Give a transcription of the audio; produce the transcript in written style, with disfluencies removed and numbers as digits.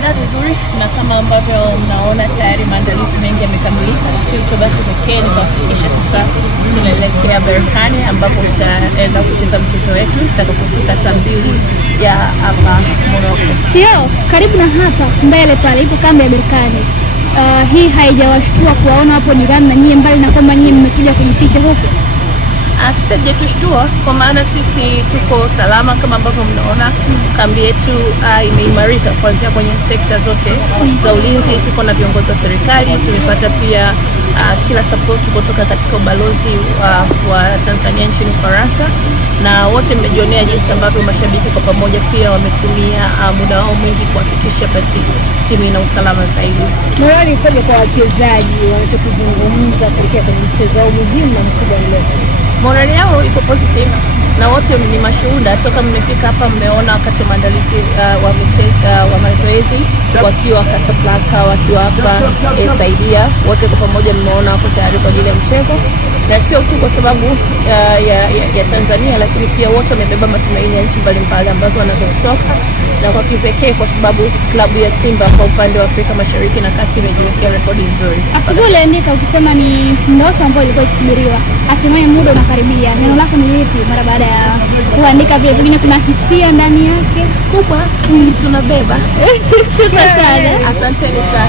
Tumejiandaa vizuri na kama ambavyo mnaona tayari maandalizi mengi yamekamilika. Kilichobaki pekee ni kuhakikisha sasa tunaelekea Berkane ambapo tutaenda kucheza mchezo wetu tutakapofika saa 2 ya hapa Morocco. Sio, karibu na hapa mbele pale ipo kambi ya Berkane. Hii haijawashtua kuwaona hapo jirani na nyie, mbali na kwamba nyie mmekuja kujificha huko? Asijatushtua kwa maana sisi tuko salama kama ambavyo mnaona. Kambi yetu imeimarika kuanzia kwenye sekta zote za ulinzi. Tuko na viongozi wa serikali, tumepata pia kila support kutoka katika ubalozi wa Tanzania nchini Ufaransa, na wote mmejionea jinsi ambavyo mashabiki kwa pamoja pia wametumia muda wao mwingi kuhakikisha basi timu ina usalama zaidi. Morali ikoje kwa wachezaji wanachokizungumza kuelekea kwenye mchezo wao muhimu na mkubwa leo? Morali yao iko positive na wote ni mashuhuda. Toka mmefika hapa mmeona wakati maandalizi wa mazoezi wakiwa Casablanca, wakiwa hapa Saidia, wote kwa pamoja mmeona wako tayari kwa ajili ya mchezo, na sio tu kwa sababu ya Tanzania, lakini pia wote wamebeba matumaini ya nchi mbalimbali ambazo wanazozitoka, na kwa kipekee kwa sababu klabu ya Simba kwa upande wa Afrika Mashariki na Kati imejiwekea rekodi nzuri. Asubuhi uliandika ukisema ni ndoto ambayo ilikuwa ikisubiriwa, hatimaye muda unakaribia. Neno lako ni lipi mara baada ya kuandika vile? Pengine kuna hisia ndani yake kubwa tunabeba. Shukrani sana. Asanteni sana.